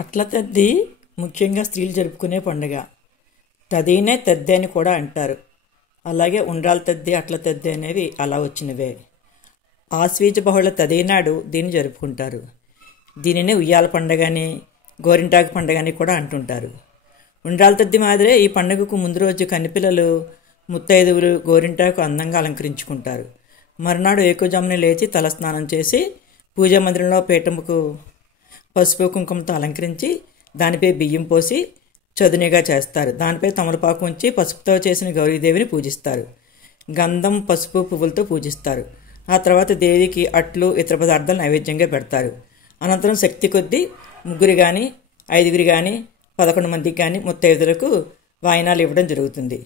అట్ల తద్ది ముఖ్యంగా స్త్రీలు జరుపుకునే పండుగ. తదీనే తద్ది అని కూడా అంటారు. అలాగే ఉండ్రాల తద్ది, అట్ల తద్ది అనేవి అలా వచ్చినవే. ఆశ్వీజ బహుళ తదీనాడు దీన్ని జరుపుకుంటారు. దీనినే ఉయ్యాల పండుగ అని, గోరింటాకు పండుగ అని కూడా అంటుంటారు. ఉండ్రాల తద్ది మాదిరే ఈ పండుగకు ముందు రోజు కన్నిపిల్లలు, ముత్తైదువులు గోరింటాకు అందంగా అలంకరించుకుంటారు. మరునాడు ఏకుజామున లేచి తలస్నానం చేసి పూజా మందిరంలో పీఠముకు పసుపు కుంకుమతో అలంకరించి దానిపై బియ్యం పోసి చదునిగా చేస్తారు. దానిపై తమలపాకు ఉంచి పసుపుతో చేసిన గౌరీదేవిని పూజిస్తారు. గంధం, పసుపు, పువ్వులతో పూజిస్తారు. ఆ తర్వాత దేవికి అట్లు, ఇతర పదార్థాలు నైవేద్యంగా పెడతారు. అనంతరం శక్తి కొద్దీ 3 కానీ 5 కానీ 11 మందికి కానీ ముత్తైదులకు వాయినాలు ఇవ్వడం జరుగుతుంది.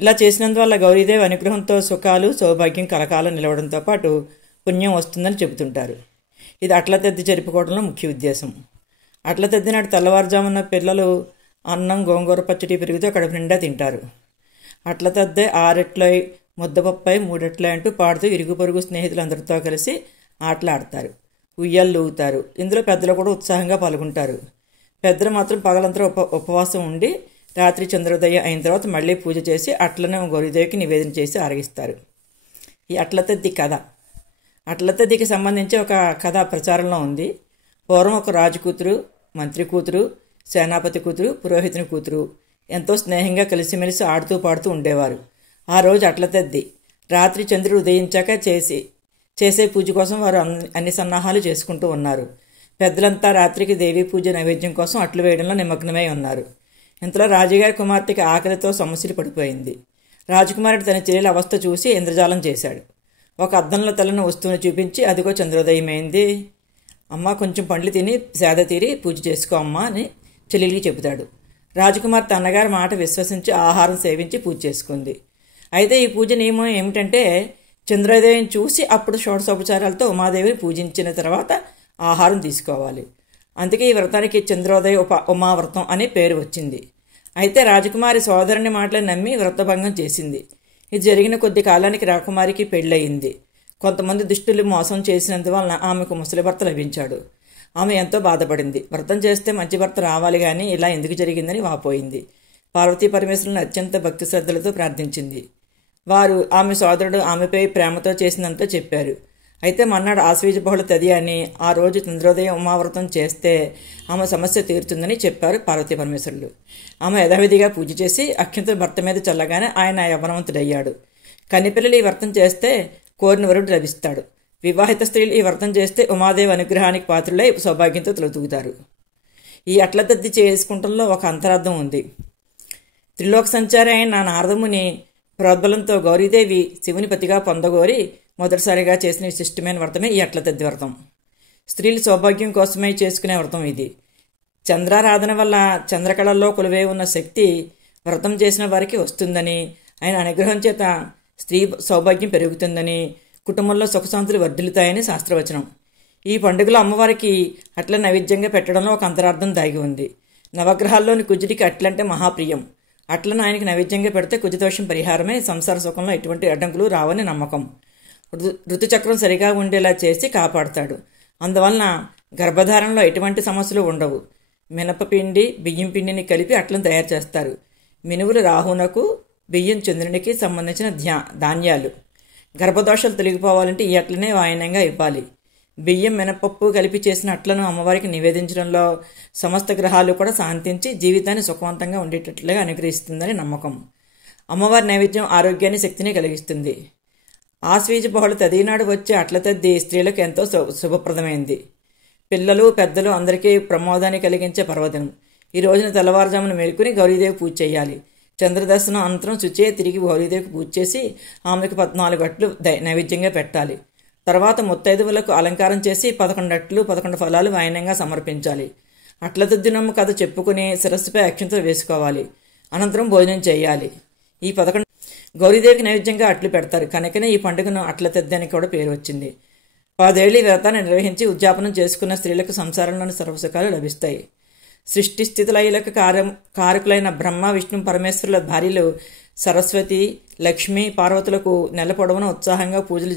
ఇలా చేసినందువల్ల గౌరీదేవి అనుగ్రహంతో సుఖాలు, సౌభాగ్యం కలకాలం నిలవడంతో పాటు పుణ్యం వస్తుందని చెబుతుంటారు. ఇది అట్ల తద్ది జరుపుకోవడంలో ముఖ్య ఉద్దేశం. అట్ల తద్ది నాడు తెల్లవారుజామున పిల్లలు అన్నం, గోంగూర పచ్చడి, పెరుగుతో కడుపు నిండా తింటారు. అట్ల తద్దే 6 ఎట్లై, ముద్దపప్పై, 3 ఎట్లై అంటూ పాడుతూ ఇరుగు పొరుగు స్నేహితులందరితో కలిసి ఆటలాడతారు, ఉయ్యాలు ఊగుతారు. ఇందులో పెద్దలు కూడా ఉత్సాహంగా పాల్గొంటారు. పెద్దలు మాత్రం పగలంతా ఉపవాసం ఉండి రాత్రి చంద్రోదయం అయిన తర్వాత మళ్ళీ పూజ చేసి అట్లను గౌరీదేవికి నివేదన చేసి ఆరగిస్తారు. ఈ అట్ల తద్ది కథ. అట్ల తద్దికి సంబంధించి ఒక కథ ప్రచారంలో ఉంది. పూర్వం ఒక రాజు కూతురు, మంత్రి కూతురు, సేనాపతి కూతురు, పురోహితుని కూతురు ఎంతో స్నేహంగా కలిసిమెలిసి ఆడుతూ పాడుతూ ఉండేవారు. ఆ రోజు అట్ల తద్ది. రాత్రి చంద్రుడు ఉదయించాక చేసే పూజ కోసం వారు అన్ని సన్నాహాలు చేసుకుంటూ ఉన్నారు. పెద్దలంతా రాత్రికి దేవీ పూజ నైవేద్యం కోసం అట్లు వేయడంలో నిమగ్నమై ఉన్నారు. ఇంతలో రాజుగారి కుమార్తెకి ఆకలితో సమస్యలు పడిపోయింది. రాజకుమారుడు తన చెల్లెల అవస్థ చూసి ఇంద్రజాలం చేశాడు. ఒక అద్దంలో తలను వస్తువుని చూపించి, అదిగో చంద్రోదయమైంది అమ్మ, కొంచెం పండ్లు తిని సేద తీరి పూజ చేసుకో అమ్మా అని చెల్లెలికి చెబుతాడు. రాజకుమార్తె అన్నగారి మాట విశ్వసించి ఆహారం సేవించి పూజ చేసుకుంది. అయితే ఈ పూజ నియమం ఏమిటంటే, చంద్రోదయం చూసి అప్పుడు షోడశోపచారాలతో ఉమాదేవిని పూజించిన తర్వాత ఆహారం తీసుకోవాలి. అందుకే ఈ వ్రతానికి చంద్రోదయ ఉమావ్రతం అనే పేరు వచ్చింది. అయితే రాజకుమారి సోదరుని మాటలు నమ్మి వ్రతభంగం చేసింది. ఇది జరిగిన కొద్ది కాలానికి రాకుమారికి పెళ్ళయింది. కొంతమంది దుష్టులు మోసం చేసినందువలన ఆమెకు ముసలి భర్త లభించాడు. ఆమె ఎంతో బాధపడింది. వ్రతం చేస్తే మంచి భర్త రావాలి కానీ ఇలా ఎందుకు జరిగిందని వాపోయింది. పార్వతీ పరమేశ్వరుని అత్యంత భక్తి శ్రద్ధలతో ప్రార్థించింది. వారు ఆమె సోదరుడు ఆమెపై ప్రేమతో చేసినంత చెప్పారు. అయితే మన్నాడు ఆశ్వీజ బహుళ తది అని, ఆ రోజు చంద్రోదయం ఉమావ్రతం చేస్తే ఆమె సమస్య తీరుతుందని చెప్పారు పార్వతీ పరమేశ్వరులు. ఆమె యథావిధిగా పూజ చేసి అక్షంతలు భర్త మీద చల్లగానే ఆయన యవ్వనవంతుడయ్యాడు. కన్నిపిల్లలు ఈ వ్రతం చేస్తే కోరిన వరుడు లభిస్తాడు. వివాహిత స్త్రీలు ఈ వ్రతం చేస్తే ఉమాదేవి అనుగ్రహానికి పాత్రులై సౌభాగ్యంతో తొలతూగుతారు. ఈ అట్ల తద్ది చేసుకుంటంలో ఒక అంతరార్థం ఉంది. త్రిలోక సంచారి అయిన నారదముని ప్రోద్బలంతో గౌరీదేవి శివుని పతిగా పొందగోరి మొదటిసారిగా చేసిన విశిష్టమైన వ్రతమే ఈ అట్ల తద్ది వ్రతం. స్త్రీలు సౌభాగ్యం కోసమై చేసుకునే వ్రతం ఇది. చంద్రారాధన వల్ల చంద్రకళల్లో కొలువై ఉన్న శక్తి వ్రతం చేసిన వారికి వస్తుందని, ఆయన అనుగ్రహం చేత స్త్రీ సౌభాగ్యం పెరుగుతుందని, కుటుంబంలో సుఖశాంతులు వర్ధిల్లుతాయని శాస్త్రవచనం. ఈ పండుగలో అమ్మవారికి అట్ల నైవేద్యంగా పెట్టడంలో ఒక అంతరార్థం దాగి ఉంది. నవగ్రహాల్లోని కుజుడికి అట్లంటే మహాప్రియం. అట్లను ఆయనకి నైవేద్యంగా పెడితే కుజదోషం పరిహారమే, సంసార సుఖంలో ఎటువంటి అడ్డంకులు రావని నమ్మకం. ఋతుచక్రం సరిగా ఉండేలా చేసి కాపాడుతాడు. అందువలన గర్భధారణలో ఎటువంటి సమస్యలు ఉండవు. మినపపిండి, బియ్యం పిండిని కలిపి అట్లను తయారు చేస్తారు. మినువులు రాహునకు, బియ్యం చంద్రునికి సంబంధించిన ధాన్యాలు. గర్భదోషాలు తొలగిపోవాలంటే ఈ అట్లనే వాయనంగా ఇవ్వాలి. బియ్యం, మినపప్పు కలిపి చేసిన అట్లను అమ్మవారికి నివేదించడంలో సమస్త గ్రహాలు కూడా శాంతించి జీవితాన్ని సుఖవంతంగా ఉండేటట్లుగా అనుగ్రహిస్తుందని నమ్మకం. అమ్మవారి నైవేద్యం ఆరోగ్యాన్ని, శక్తిని కలిగిస్తుంది. ఆశ్వీజ బహుళ తదినాడు వచ్చే అట్ల తద్ది స్త్రీలకు ఎంతో శుభప్రదమైంది. పిల్లలు, పెద్దలు అందరికీ ప్రమోదాన్ని కలిగించే పర్వదినం. ఈ రోజున తెల్లవారుజామున మేలుకుని గౌరీదేవి పూజ చేయాలి. చంద్రదర్శనం అనంతరం శుచే తిరిగి గౌరీదేవికి పూజ చేసి ఆమెకు 14 అట్లు నైవేద్యంగా పెట్టాలి. తర్వాత ముత్తైదువులకు అలంకారం చేసి 11 అట్లు 11 ఫలాలు వాయనంగా సమర్పించాలి. అట్ల తద్దినమ్మ కథ చెప్పుకుని శిరస్సుపై అక్షంతలు వేసుకోవాలి. అనంతరం భోజనం చేయాలి. ఈ 11 గౌరీదేవికి నైవేద్యంగా అట్లు పెడతారు. కనుకనే ఈ పండుగను అట్ల తద్ది అని కూడా పేరు వచ్చింది. 10 ఏళ్ళు ఈ వ్రతాన్ని నిర్వహించి ఉద్యాపనం చేసుకున్న స్త్రీలకు సంసారంలోని సర్వసుఖాలు లభిస్తాయి. సృష్టి స్థితిలయలకు కారకులైన బ్రహ్మ, విష్ణు, పరమేశ్వరుల భార్యలు సరస్వతి, లక్ష్మి, పార్వతులకు నెల పొడవున ఉత్సాహంగా పూజలు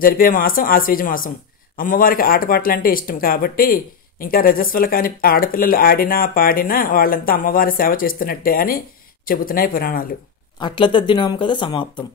జరిపే మాసం ఆశ్వీజ మాసం. అమ్మవారికి ఆటపాటలు అంటే ఇష్టం కాబట్టి ఇంకా రజస్వల కాని ఆడపిల్లలు ఆడినా పాడినా వాళ్ళంతా అమ్మవారి సేవ చేస్తున్నట్టే అని చెబుతున్నాయి పురాణాలు. అట్ల తద్ది నోము కథ సమాప్తం.